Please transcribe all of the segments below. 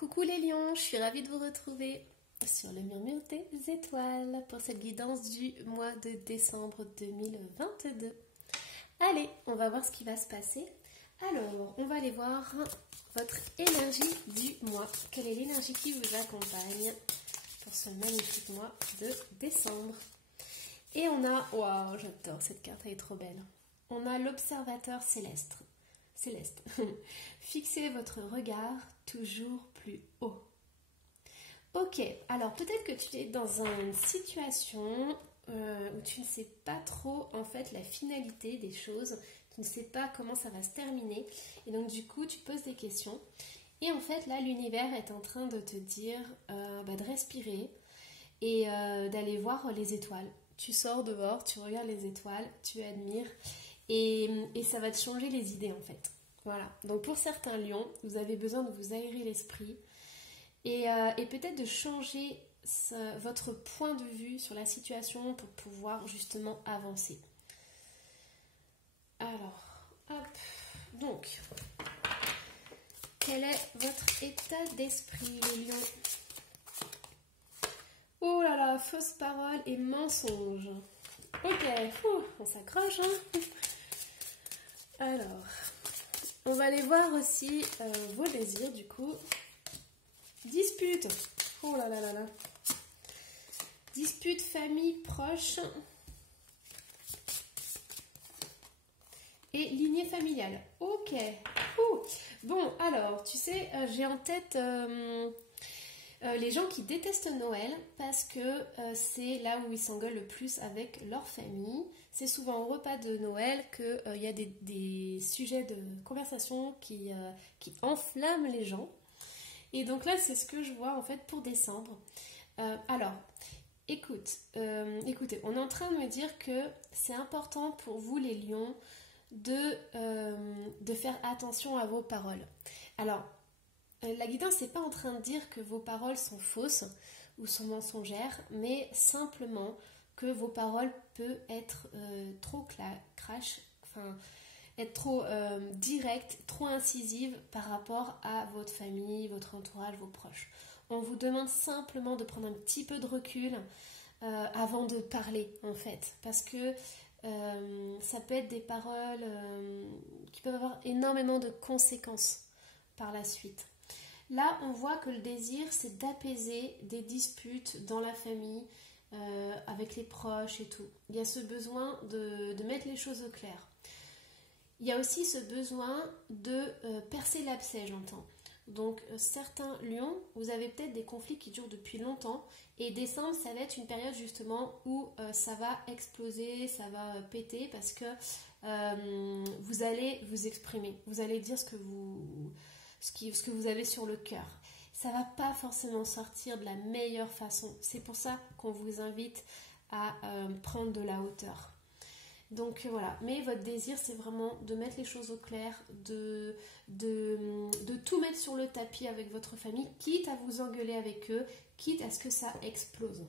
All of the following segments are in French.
Coucou les lions, je suis ravie de vous retrouver sur le murmure des étoiles pour cette guidance du mois de décembre 2022. Allez, on va voir ce qui va se passer. Alors, on va aller voir votre énergie du mois. Quelle est l'énergie qui vous accompagne pour ce magnifique mois de décembre? Et on a, waouh, j'adore cette carte, elle est trop belle. On a l'observateur céleste. Fixez votre regard toujours plus haut. Ok, alors peut-être que tu es dans une situation où tu ne sais pas trop en fait la finalité des choses, tu ne sais pas comment ça va se terminer et donc du coup tu poses des questions et en fait là l'univers est en train de te dire de respirer et d'aller voir les étoiles. Tu sors dehors, tu regardes les étoiles, tu admires et ça va te changer les idées en fait. Voilà, donc pour certains lions, vous avez besoin de vous aérer l'esprit et peut-être de changer votre point de vue sur la situation pour pouvoir justement avancer. Alors, hop, donc, quel est votre état d'esprit les lions? Oh là là, fausse parole et mensonge. Ok, on s'accroche, hein. Alors, on va aller voir aussi vos désirs du coup. Dispute. Oh là là là là. Dispute, famille, proche. Et lignée familiale. Ok. Bon, alors, tu sais, j'ai en tête les gens qui détestent Noël parce que c'est là où ils s'engueulent le plus avec leur famille. C'est souvent au repas de Noël qu'il y a des sujets de conversation qui enflamment les gens. Et donc là, c'est ce que je vois en fait pour décembre. Alors, écoutez, on est en train de me dire que c'est important pour vous les lions de faire attention à vos paroles. Alors, la guidance n'est pas en train de dire que vos paroles sont fausses ou sont mensongères, mais simplement que vos paroles peuvent être trop être trop directes, trop incisives par rapport à votre famille, votre entourage, vos proches. On vous demande simplement de prendre un petit peu de recul avant de parler en fait, parce que ça peut être des paroles qui peuvent avoir énormément de conséquences par la suite. Là, on voit que le désir, c'est d'apaiser des disputes dans la famille, avec les proches et tout. Il y a ce besoin de mettre les choses au clair. Il y a aussi ce besoin de percer l'abcès, j'entends. Donc, certains lions, vous avez peut-être des conflits qui durent depuis longtemps. Et décembre, ça va être une période justement où ça va exploser, ça va péter parce que vous allez vous exprimer. Vous allez dire ce que vous avez sur le cœur. Ça va pas forcément sortir de la meilleure façon. C'est pour ça qu'on vous invite à prendre de la hauteur. Donc voilà, mais votre désir c'est vraiment de mettre les choses au clair, de tout mettre sur le tapis avec votre famille, quitte à vous engueuler avec eux, quitte à ce que ça explose.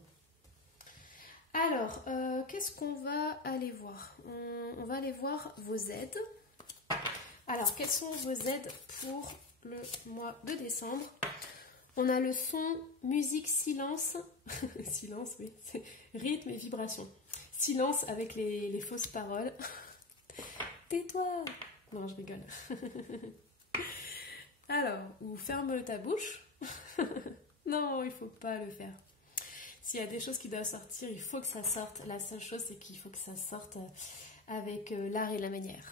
Alors, qu'est-ce qu'on va aller voir? On va aller voir vos aides. Alors, quelles sont vos aides pour le mois de décembre? On a le son, musique, silence. Silence, oui, c'est rythme et vibration. Silence avec les fausses paroles. Tais-toi! Non, je rigole. Alors, ou ferme ta bouche. Non, il ne faut pas le faire. S'il y a des choses qui doivent sortir, il faut que ça sorte. La seule chose, c'est qu'il faut que ça sorte avec l'art et la manière.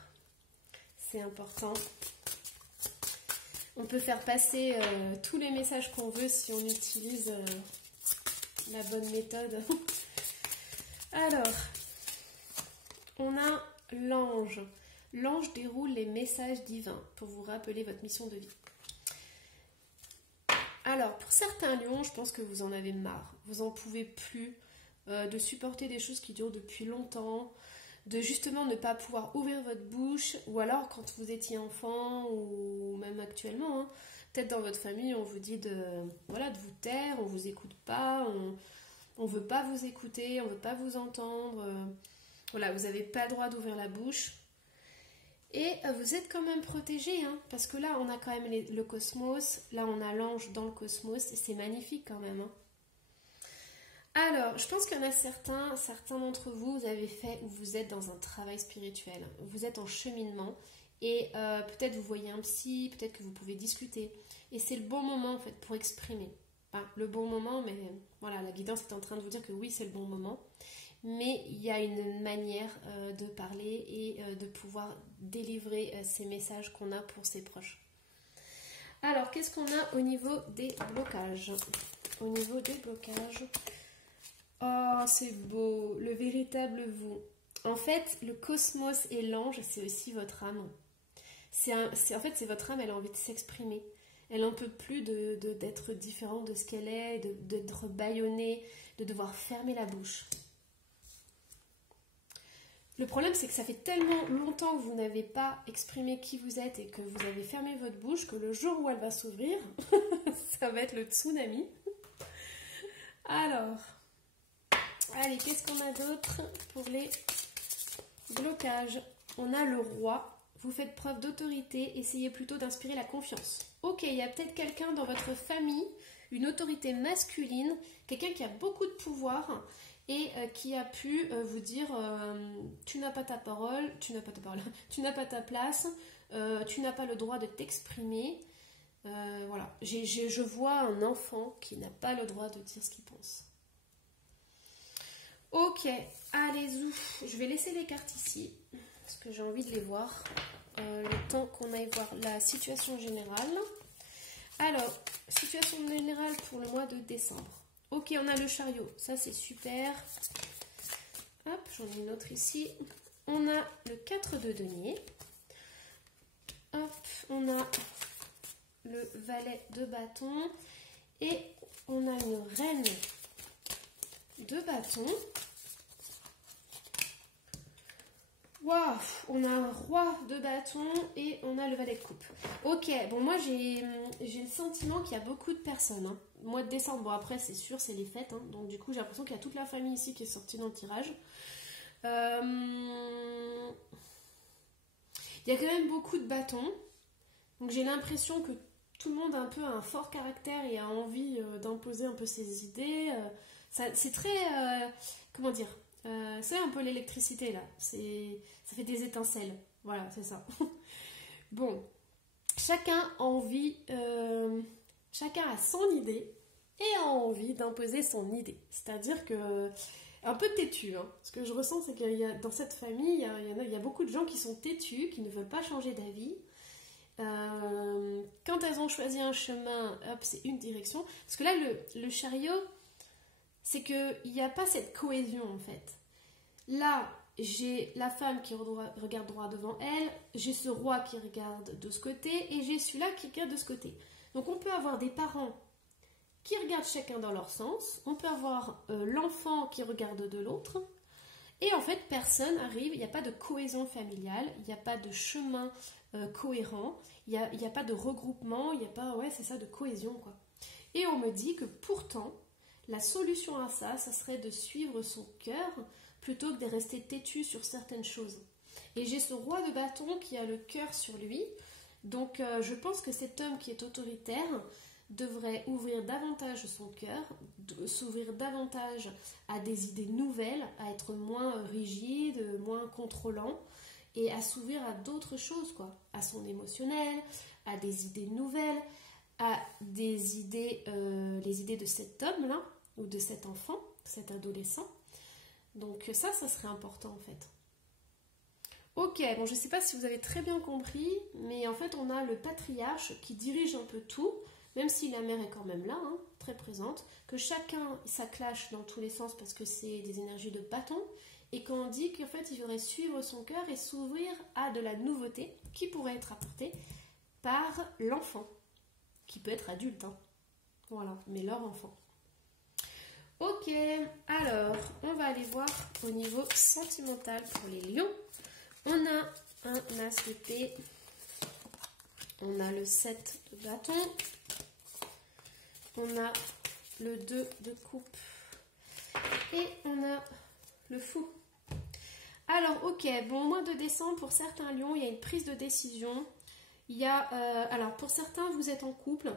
C'est important. On peut faire passer tous les messages qu'on veut si on utilise la bonne méthode. Alors, on a l'ange. L'ange déroule les messages divins pour vous rappeler votre mission de vie. Alors, pour certains lions, je pense que vous en avez marre. Vous n'en pouvez plus de supporter des choses qui durent depuis longtemps, de justement ne pas pouvoir ouvrir votre bouche, ou alors quand vous étiez enfant, ou même actuellement, hein, peut-être dans votre famille, on vous dit de vous taire, on ne vous écoute pas, on ne veut pas vous écouter, on ne veut pas vous entendre, voilà, vous n'avez pas le droit d'ouvrir la bouche. Et vous êtes quand même protégé, hein, parce que là, on a quand même le cosmos, là, on a l'ange dans le cosmos, et c'est magnifique quand même. Hein. Alors, je pense qu'il y en a certains d'entre vous, vous avez fait ou vous êtes dans un travail spirituel, vous êtes en cheminement, et peut-être vous voyez un psy, peut-être que vous pouvez discuter, et c'est le bon moment en fait pour exprimer. Enfin, le bon moment, mais voilà, la guidance est en train de vous dire que oui, c'est le bon moment. Mais il y a une manière de parler et de pouvoir délivrer ces messages qu'on a pour ses proches. Alors, qu'est-ce qu'on a au niveau des blocages? Au niveau des blocages, oh, c'est beau, le véritable vous. En fait, le cosmos et l'ange, c'est aussi votre âme. En fait, c'est votre âme, elle a envie de s'exprimer. Elle n'en peut plus d'être différente de ce qu'elle est, d'être bâillonnée, de devoir fermer la bouche. Le problème, c'est que ça fait tellement longtemps que vous n'avez pas exprimé qui vous êtes et que vous avez fermé votre bouche que le jour où elle va s'ouvrir, ça va être le tsunami. Alors, allez, qu'est-ce qu'on a d'autre pour les blocages? On a le roi. Vous faites preuve d'autorité, essayez plutôt d'inspirer la confiance. Ok, il y a peut-être quelqu'un dans votre famille, une autorité masculine, quelqu'un qui a beaucoup de pouvoir et qui a pu vous dire tu n'as pas ta parole, tu n'as pas ta place, tu n'as pas le droit de t'exprimer. Voilà, je vois un enfant qui n'a pas le droit de dire ce qu'il pense. Ok, allez-y, je vais laisser les cartes ici, parce que j'ai envie de les voir, le temps qu'on aille voir la situation générale. Alors, situation générale pour le mois de décembre. Ok, on a le chariot, ça c'est super. Hop, j'en ai une autre ici. On a le 4 de denier. Hop, on a le valet de bâton. Et on a une reine de bâton. Waouh, on a un roi de bâton et on a le valet de coupe. Ok, bon moi j'ai le sentiment qu'il y a beaucoup de personnes. Hein. Mois de décembre, bon après c'est sûr, c'est les fêtes. Hein, donc du coup j'ai l'impression qu'il y a toute la famille ici qui est sortie dans le tirage. Il y a quand même beaucoup de bâtons. Donc j'ai l'impression que tout le monde a un peu un fort caractère et a envie d'imposer un peu ses idées. C'est très... comment dire c'est un peu l'électricité là, ça fait des étincelles, voilà, c'est ça. Bon, chacun a envie, chacun a son idée et a envie d'imposer son idée. C'est-à-dire que, un peu têtu, hein. Ce que je ressens, c'est qu'il y a dans cette famille, il y a beaucoup de gens qui sont têtus, qui ne veulent pas changer d'avis. Quand elles ont choisi un chemin, hop, c'est une direction. Parce que là, le chariot, c'est qu'il n'y a pas cette cohésion en fait. Là, j'ai la femme qui regarde droit devant elle, j'ai ce roi qui regarde de ce côté et j'ai celui-là qui regarde de ce côté. Donc on peut avoir des parents qui regardent chacun dans leur sens, on peut avoir l'enfant qui regarde de l'autre et en fait personne arrive, il n'y a pas de cohésion familiale, il n'y a pas de chemin cohérent, il n'y a pas de regroupement, il n'y a pas, ouais c'est ça, de cohésion quoi. Et on me dit que pourtant, la solution à ça, ça serait de suivre son cœur plutôt que de rester têtu sur certaines choses. Et j'ai ce roi de bâton qui a le cœur sur lui, donc je pense que cet homme qui est autoritaire devrait ouvrir davantage son cœur, s'ouvrir davantage à des idées nouvelles, à être moins rigide, moins contrôlant, et à s'ouvrir à d'autres choses, quoi, à son émotionnel, à des idées nouvelles, à des idées, les idées de cet homme-là, ou de cet enfant, cet adolescent. Donc ça serait important en fait. Ok, bon je ne sais pas si vous avez très bien compris, mais en fait on a le patriarche qui dirige un peu tout, même si la mère est quand même là, hein, très présente, que chacun, ça clash dans tous les sens parce que c'est des énergies de bâton, et qu'on dit qu'en fait il faudrait suivre son cœur et s'ouvrir à de la nouveauté qui pourrait être apportée par l'enfant, qui peut être adulte, hein. Voilà, mais leur enfant. Ok, alors on va aller voir au niveau sentimental pour les lions. On a un as d'épée, on a le 7 de bâton, on a le 2 de coupe et on a le fou. Alors, ok, bon, au mois de décembre, pour certains lions, il y a une prise de décision. Il y a, alors, pour certains, vous êtes en couple.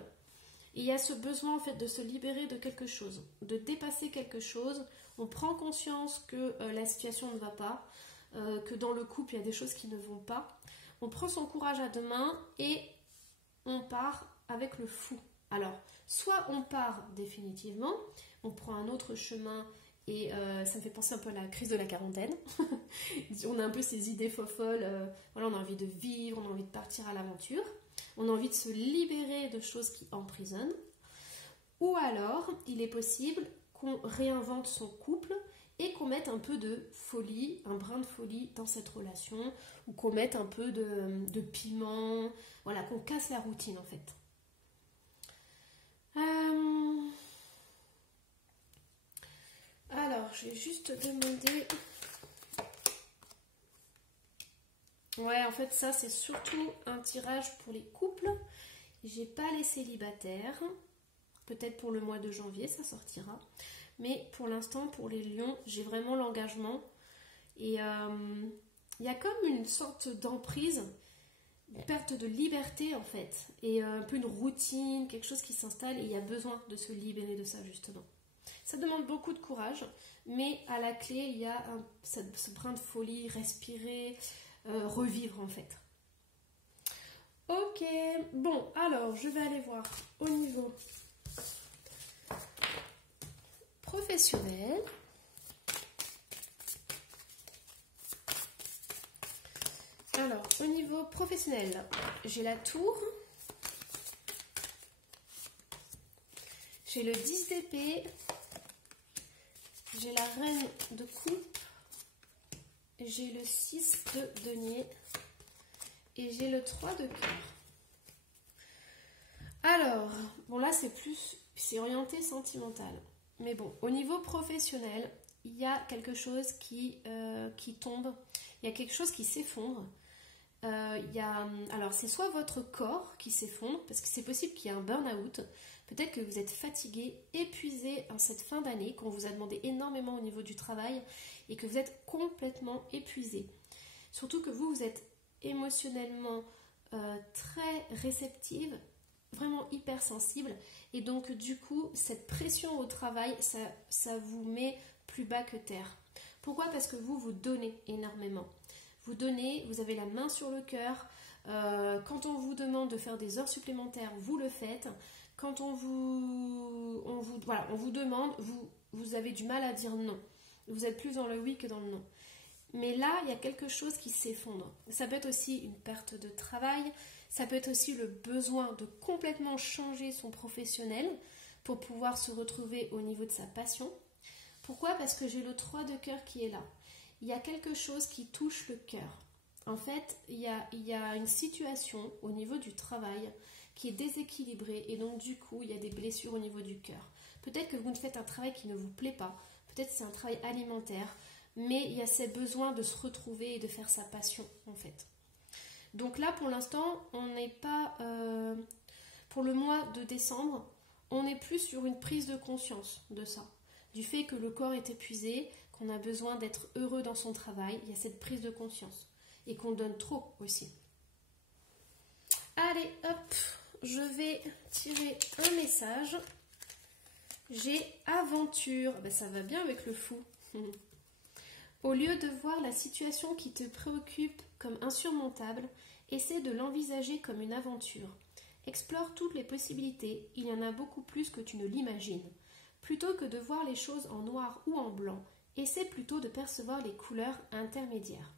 Et il y a ce besoin, en fait, de se libérer de quelque chose, de dépasser quelque chose. On prend conscience que la situation ne va pas, que dans le couple, il y a des choses qui ne vont pas. On prend son courage à deux mains et on part avec le fou. Alors, soit on part définitivement, on prend un autre chemin et ça me fait penser un peu à la crise de la quarantaine. On a un peu ces idées folles, voilà, on a envie de vivre, on a envie de partir à l'aventure, on a envie de se libérer de choses qui emprisonnent. Ou alors, il est possible qu'on réinvente son couple et qu'on mette un peu de folie, un brin de folie dans cette relation, ou qu'on mette un peu de piment, voilà, qu'on casse la routine en fait. Alors, je vais juste demander... Ouais, en fait, ça, c'est surtout un tirage pour les couples. J'ai pas les célibataires. Peut-être pour le mois de janvier, ça sortira. Mais pour l'instant, pour les lions, j'ai vraiment l'engagement. Et il y a comme une sorte d'emprise, une perte de liberté, en fait. Et un peu une routine, quelque chose qui s'installe. Et il y a besoin de se libérer de ça, justement. Ça demande beaucoup de courage. Mais à la clé, il y a ce brin de folie, respirer... revivre en fait. Ok, bon, alors je vais aller voir au niveau professionnel. Alors, au niveau professionnel, j'ai la tour, j'ai le 10 d'épée, j'ai la reine de coupe, j'ai le 6 de denier et j'ai le 3 de cœur. Alors, bon là c'est orienté sentimental. Mais bon, au niveau professionnel, il y a quelque chose qui tombe, il y a quelque chose qui s'effondre. Alors c'est soit votre corps qui s'effondre, parce que c'est possible qu'il y ait un burn-out. Peut-être que vous êtes fatigué, épuisé en cette fin d'année, qu'on vous a demandé énormément au niveau du travail et que vous êtes complètement épuisé. Surtout que vous êtes émotionnellement très réceptive, vraiment hypersensible. Et donc du coup, cette pression au travail, ça vous met plus bas que terre. Pourquoi? Parce que vous donnez énormément. Vous donnez, vous avez la main sur le cœur. Quand on vous demande de faire des heures supplémentaires, vous le faites. Quand on vous demande, vous avez du mal à dire non. Vous êtes plus dans le oui que dans le non. Mais là, il y a quelque chose qui s'effondre. Ça peut être aussi une perte de travail. Ça peut être aussi le besoin de complètement changer son professionnel pour pouvoir se retrouver au niveau de sa passion. Pourquoi? Parce que j'ai le 3 de cœur qui est là. Il y a quelque chose qui touche le cœur. En fait, il y a une situation au niveau du travail qui est déséquilibrée et donc du coup, il y a des blessures au niveau du cœur. Peut-être que vous faites un travail qui ne vous plaît pas, peut-être que c'est un travail alimentaire, mais il y a ces besoins de se retrouver et de faire sa passion en fait. Donc là, pour l'instant, on n'est pas... pour le mois de décembre, on est plus sur une prise de conscience de ça. Du fait que le corps est épuisé, qu'on a besoin d'être heureux dans son travail, il y a cette prise de conscience. Et qu'on donne trop aussi. Allez, hop, je vais tirer un message. J'ai aventure. Ben, ça va bien avec le fou. Au lieu de voir la situation qui te préoccupe comme insurmontable, essaie de l'envisager comme une aventure. Explore toutes les possibilités, il y en a beaucoup plus que tu ne l'imagines. Plutôt que de voir les choses en noir ou en blanc, essaie plutôt de percevoir les couleurs intermédiaires.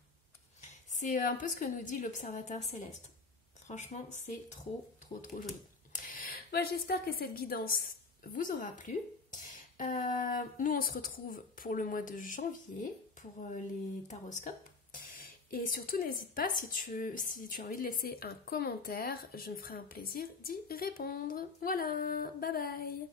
C'est un peu ce que nous dit l'observateur céleste. Franchement, c'est trop joli. Moi, j'espère que cette guidance vous aura plu. Nous, on se retrouve pour le mois de janvier pour les taroscopes. Et surtout, n'hésite pas, si tu as envie de laisser un commentaire, je me ferai un plaisir d'y répondre. Voilà, bye bye!